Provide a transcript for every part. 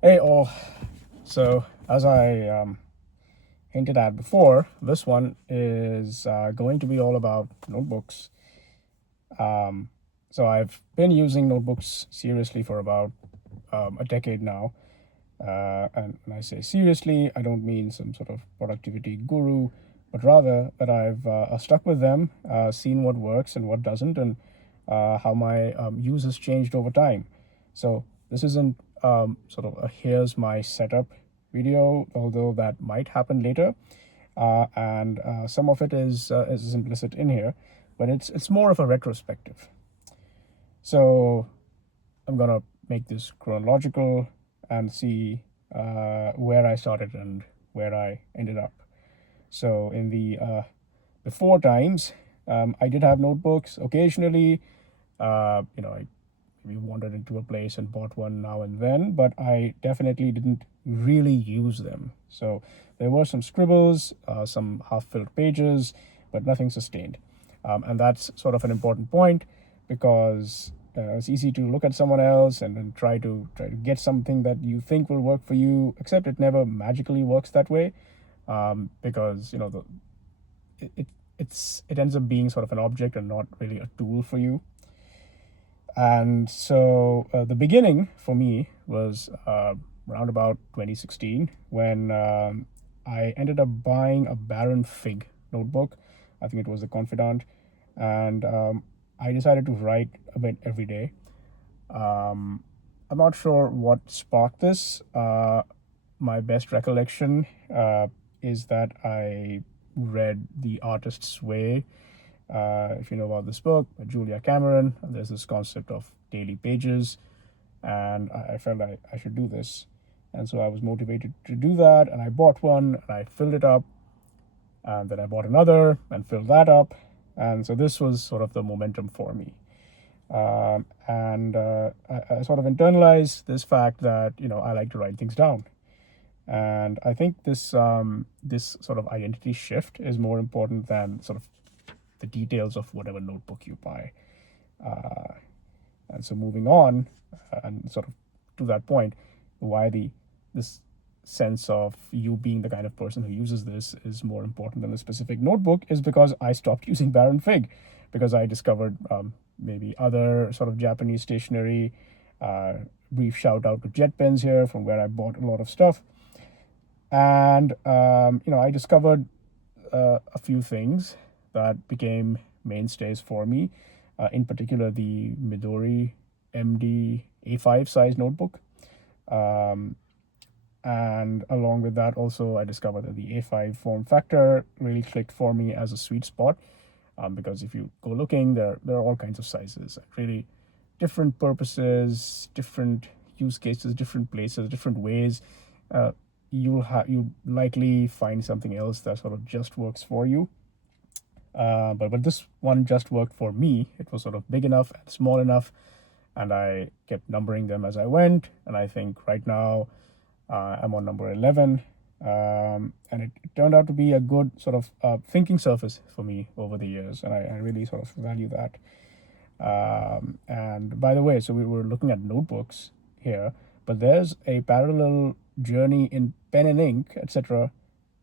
Hey all. So as I hinted at before, this one is going to be all about notebooks. Um, so I've been using notebooks seriously for about a decade now. And when I say seriously, I don't mean some sort of productivity guru, but rather that I've stuck with them, seen what works and what doesn't, and how my use has changed over time. So this isn't sort of a here's my setup video, although that might happen later, and some of it is implicit in here, but it's more of a retrospective. So I'm gonna make this chronological and see where I started and where I ended up. So in the before times, I did have notebooks occasionally. I maybe wandered into a place and bought one now and then, but I definitely didn't really use them. So there were some scribbles, some half-filled pages, but nothing sustained. And that's sort of an important point because it's easy to look at someone else and then try to get something that you think will work for you, except it never magically works that way, because it ends up being sort of an object and not really a tool for you. And so the beginning for me was around about 2016 when I ended up buying a Baron Fig notebook. I think it was the Confidant. And I decided to write a bit every day. Um, I'm not sure what sparked this. My best recollection is that I read The Artist's Way. If you know about this book by Julia Cameron, there's this concept of daily pages, and I felt like I should do this. And so I was motivated to do that, and I bought one and I filled it up, and then I bought another and filled that up. And so this was sort of the momentum for me. And I sort of internalized this fact that I like to write things down, and I think this sort of identity shift is more important than sort of the details of whatever notebook you buy. Uh, and so moving on, and sort of to that point, why the this sense of you being the kind of person who uses this is more important than a specific notebook is because I stopped using Baron Fig because I discovered maybe other sort of Japanese stationery. Brief shout out to Jet Pens here, from where I bought a lot of stuff. And I discovered a few things that became mainstays for me. In particular, the Midori MD A5 size notebook. Um, and along with that, also, I discovered that the A5 form factor really clicked for me as a sweet spot. Because if you go looking, there are all kinds of sizes, really different purposes, different use cases, different places, different ways. Uh, you likely find something else that sort of just works for you. But this one just worked for me. It was sort of big enough and small enough, and I kept numbering them as I went. And I think right now I'm on number 11, and it turned out to be a good sort of thinking surface for me over the years, and I really sort of value that. And by the way, so we were looking at notebooks here, but there's a parallel journey in pen and ink, etc.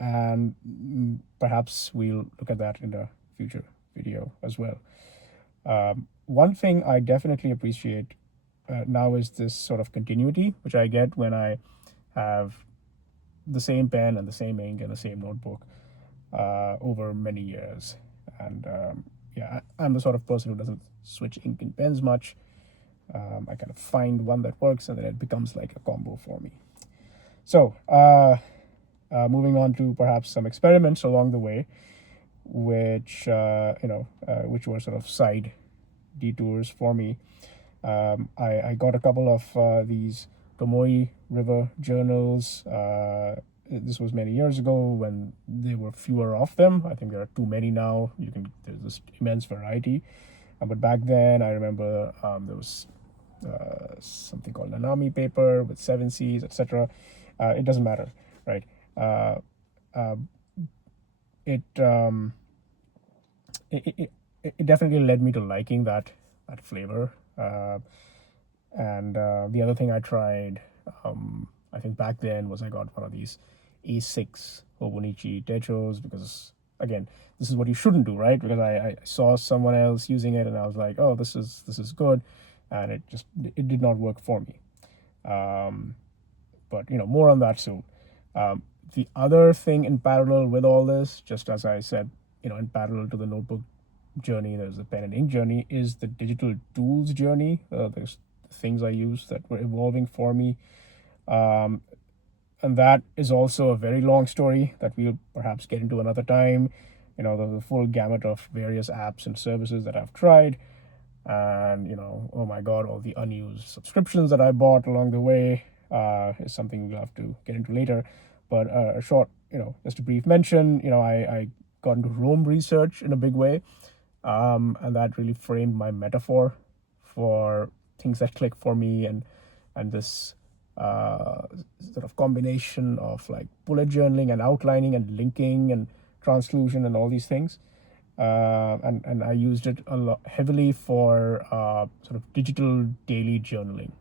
And perhaps we'll look at that in a future video as well. One thing I definitely appreciate now is this sort of continuity, which I get when I have the same pen and the same ink and the same notebook over many years. And yeah, I'm the sort of person who doesn't switch ink and pens much. I kind of find one that works, and then it becomes like a combo for me. So, moving on to perhaps some experiments along the way, which were sort of side detours for me. I got a couple of these Tomoe River journals. This was many years ago when there were fewer of them. I think there are too many now. There's this immense variety. But back then, I remember there was something called Nanami paper with 7Cs, etc. It doesn't matter, right? Uh, uh, it, um, it definitely led me to liking that flavor. And the other thing I tried I think back then was I got one of these A6 Hobonichi Tetros because, again, this is what you shouldn't do, right? Because I saw someone else using it and I was like, oh, this is good, and it did not work for me. Um, but more on that soon. The other thing in parallel with all this, just as I said, in parallel to the notebook journey, there's the pen and ink journey, is the digital tools journey. There's things I use that were evolving for me. Um, and that is also a very long story that we'll perhaps get into another time. The full gamut of various apps and services that I've tried. And, oh my God, all the unused subscriptions that I bought along the way is something we'll have to get into later. But a short, just a brief mention, I got into Roam Research in a big way. And that really framed my metaphor for things that click for me, and this sort of combination of like bullet journaling and outlining and linking and transclusion and all these things. And I used it a lot heavily for sort of digital daily journaling,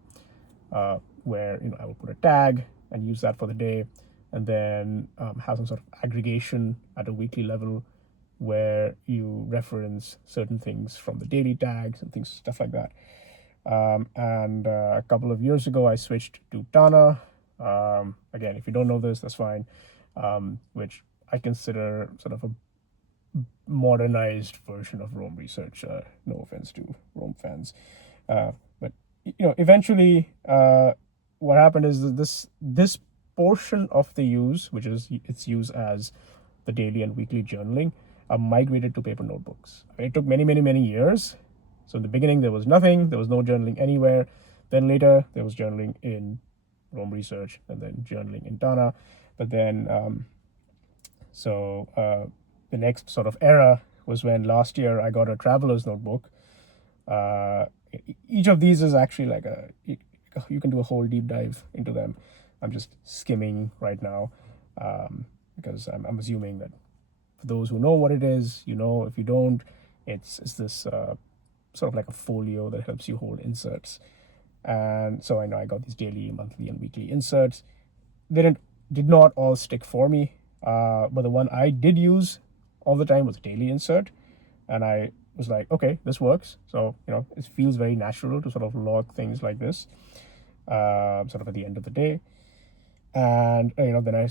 where I would put a tag and use that for the day, and then have some sort of aggregation at a weekly level where you reference certain things from the daily tags and stuff like that. And a couple of years ago, I switched to Tana. Again, if you don't know this, that's fine. Which I consider sort of a modernized version of Roam Research. No offense to Roam fans, but eventually, what happened is that this portion of the use, which is its use as the daily and weekly journaling, migrated to paper notebooks. It took many, many, many years. So in the beginning, there was nothing. There was no journaling anywhere. Then later, there was journaling in Roam Research and then journaling in Tana. But then, the next sort of era was when last year I got a traveler's notebook. Each of these is actually like you can do a whole deep dive into them. I'm just skimming right now because I'm assuming that for those who know what it is, if you don't, it's this sort of like a folio that helps you hold inserts. And so I know I got these daily, monthly, and weekly inserts. They did not all stick for me, but the one I did use all the time was a daily insert, and I was like, okay, this works. So it feels very natural to sort of log things like this, sort of at the end of the day. And then I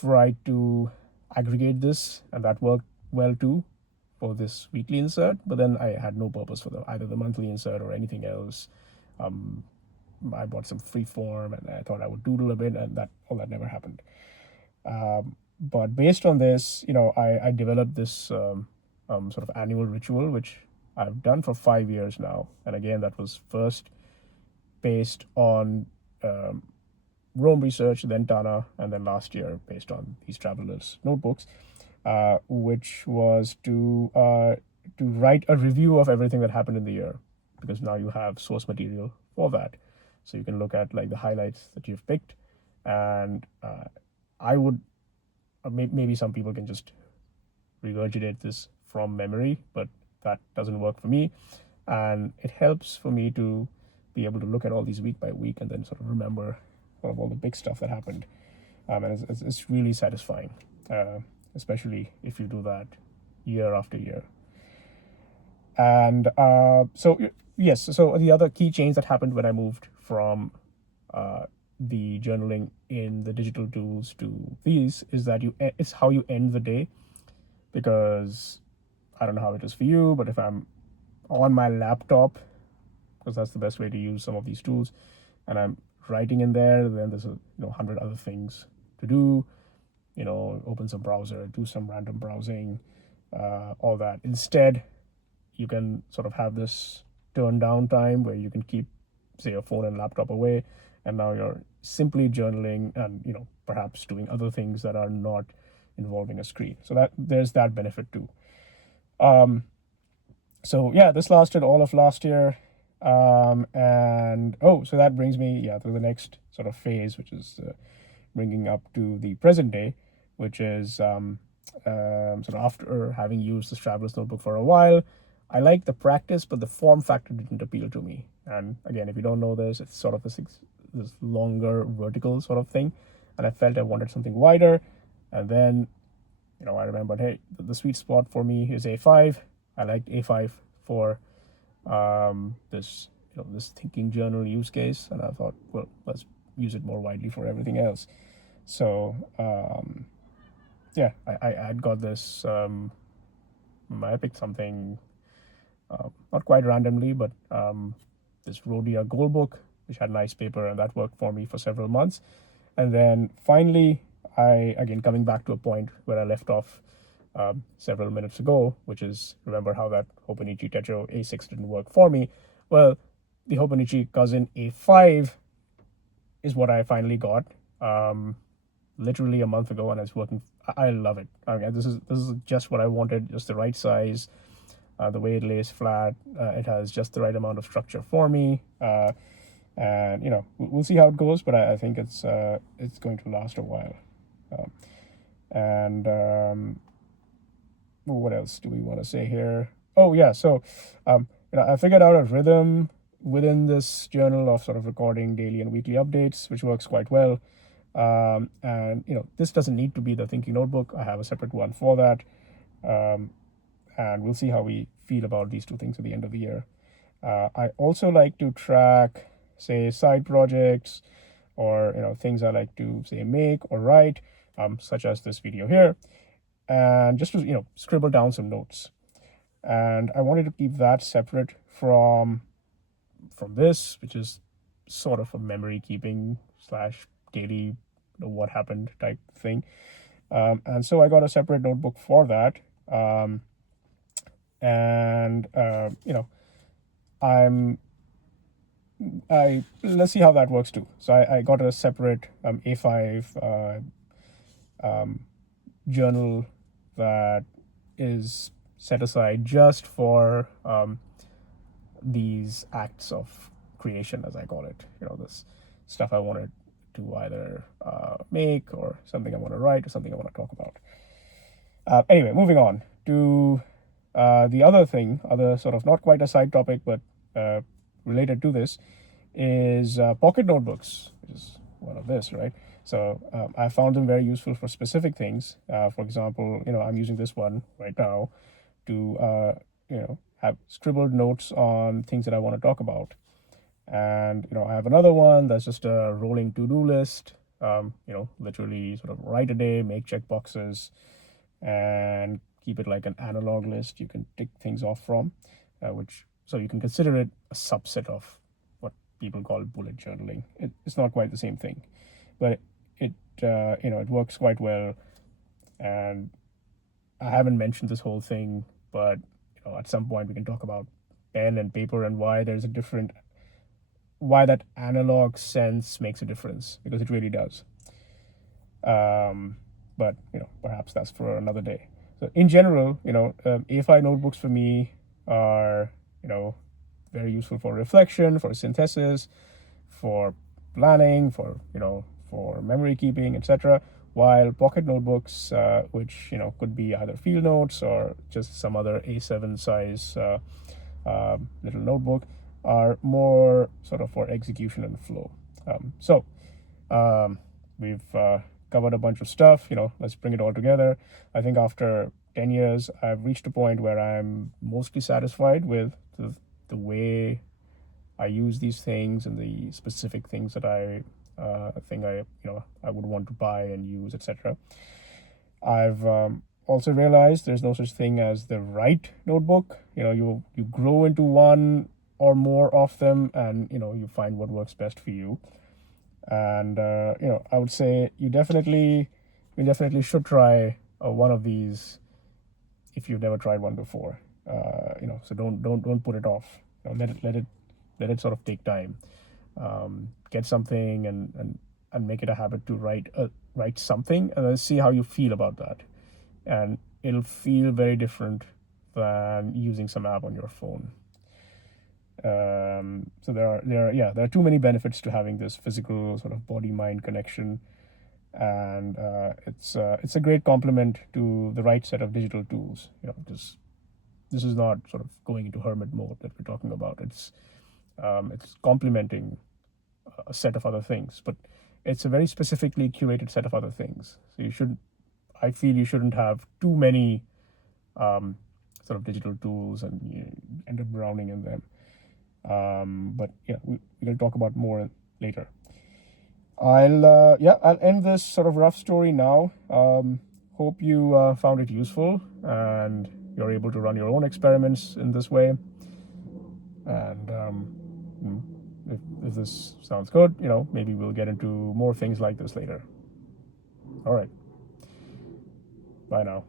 tried to aggregate this, and that worked well too for this weekly insert. But then I had no purpose for either the monthly insert or anything else. I bought some free form, and I thought I would doodle a bit, and all that never happened. But based on this, I developed this sort of annual ritual, which I've done for 5 years now. And again, that was first based on Roam Research, then Tana, and then last year based on these travelers' notebooks, which was to write a review of everything that happened in the year, because now you have source material for that. So you can look at like the highlights that you've picked, and I would maybe some people can just regurgitate this from memory, but that doesn't work for me. And it helps for me to be able to look at all these week by week and then sort of remember sort of all the big stuff that happened. And it's really satisfying, especially if you do that year after year. And so the other key change that happened when I moved from the journaling in the digital tools to these is that it's how you end the day. Because I don't know how it is for you, but if I'm on my laptop, because that's the best way to use some of these tools, and I'm writing in there, then there's 100 other things to do. Open some browser, do some random browsing, all that. Instead, you can sort of have this turn down time where you can keep, say, your phone and laptop away, and now you're simply journaling and perhaps doing other things that are not involving a screen. So that there's that benefit too. So yeah, this lasted all of last year. So that brings me to the next sort of phase, which is bringing up to the present day, which is sort of after having used this traveler's notebook for a while. I like the practice, but the form factor didn't appeal to me. And again, if you don't know this, it's sort of this longer vertical sort of thing, and I felt I wanted something wider. And then, I remembered, hey, the sweet spot for me is A5. I liked A5 for this this thinking journal use case, and I thought, well, let's use it more widely for everything else. So yeah, I had got this. I picked something not quite randomly, but this Rhodia Gold book, which had nice paper, and that worked for me for several months. And then finally, again coming back to a point where I left off several minutes ago, which is, remember how that Hobonichi Techo A6 didn't work for me. Well, the Hobonichi Cousin A5 is what I finally got literally a month ago, and it's working. I love it. Okay, this is just what I wanted, just the right size. The way it lays flat, it has just the right amount of structure for me, and we'll see how it goes. But I think it's going to last a while. And what else do we want to say here? Oh yeah, so I figured out a rhythm within this journal of sort of recording daily and weekly updates, which works quite well. And this doesn't need to be the thinking notebook. I have a separate one for that. And we'll see how we feel about these two things at the end of the year. I also like to track, say, side projects, or things I like to, say, make or write, such as this video here, and just to scribble down some notes. And I wanted to keep that separate from this, which is sort of a memory keeping / daily what happened type thing. And so I got a separate notebook for that. And let's see how that works too. So I got a separate A5 journal that is set aside just for these acts of creation, as I call it. This stuff I wanted to either make, or something I want to write, or something I want to talk about. Anyway, moving on to the other sort of not quite a side topic, but related to this, is pocket notebooks, which is one of this, right? So I found them very useful for specific things. For example, I'm using this one right now to have scribbled notes on things that I want to talk about. And I have another one that's just a rolling to-do list. Literally sort of write a day, make check boxes, and keep it like an analog list you can tick things off from, so you can consider it a subset of what people call bullet journaling. It's not quite the same thing, but it works quite well. And I haven't mentioned this whole thing, but at some point we can talk about pen and paper and why that analog sense makes a difference, because it really does. But perhaps that's for another day. So in general, A5 notebooks for me are very useful for reflection, for synthesis, for planning, for memory keeping, etc. While pocket notebooks, which could be either field notes or just some other A7 size little notebook, are more sort of for execution and flow. So we've covered a bunch of stuff. Let's bring it all together. I think after 10 years, I've reached a point where I'm mostly satisfied with the way I use these things and the specific things that I think I would want to buy and use, etc. I've also realized there's no such thing as the right notebook. You grow into one or more of them, and you find what works best for you. And I would say you definitely should try one of these if you've never tried one before. So don't put it off. Let it sort of take time. Get something and make it a habit to write something, and then see how you feel about that. And it'll feel very different than using some app on your phone. So there are too many benefits to having this physical sort of body-mind connection, and it's a great complement to the right set of digital tools. This is not sort of going into hermit mode that we're talking about. It's complementing a set of other things, but it's a very specifically curated set of other things. So I feel you shouldn't have too many sort of digital tools and end up drowning in them. But yeah, we'll talk about more later. I'll end this sort of rough story now. Hope you found it useful and you're able to run your own experiments in this way. And if this sounds good, maybe we'll get into more things like this later. All right. Bye now.